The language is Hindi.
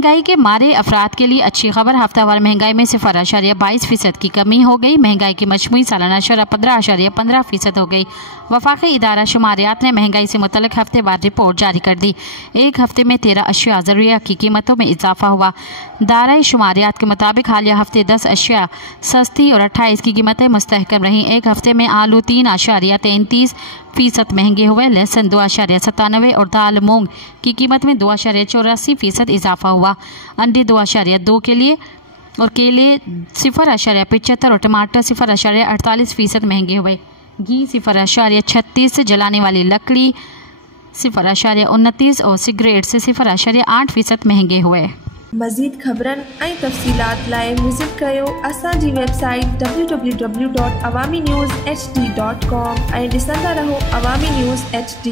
महंगाई के मारे अफराद के लिए अच्छी खबर, हफ्तावार महंगाई में 0.22% की कमी हो गई। महंगाई की मजमूई सालाना शरह 15.15% हो गई। वफाकी इदारा शुमारियात ने महंगाई से मुतल्लिक हफ्तेवार रिपोर्ट जारी कर दी। एक हफ्ते में 13 अशिया ज़रूरिया की कीमतों में इजाफा हुआ। दायरा शुमारियात के मुताबिक हालिया हफ्ते 10 अशिया सस्ती और 28 की कीमतें मुस्तहकम रहीं। एक हफ्ते में आलू 3.33% महंगे हुए, लहसुन 2.97 और दाल मूंग की कीमत में 2.84% इजाफा हुआ। अंडे 2.2 के लिए और केले 0.75 और टमाटर 0.48% महंगे हुए। घी 0.36, जलाने वाली लकड़ी 0.29 और सिगरेट से 0.8% महंगे हुए। मज़ीद ख़बरन ऐं तफ़सीलात लाइ विज़िट कयो असांजी वेबसाइट www.awamiNewsHD.com ऐं ॾिसंदा रहो अवामी न्यूज़ HD।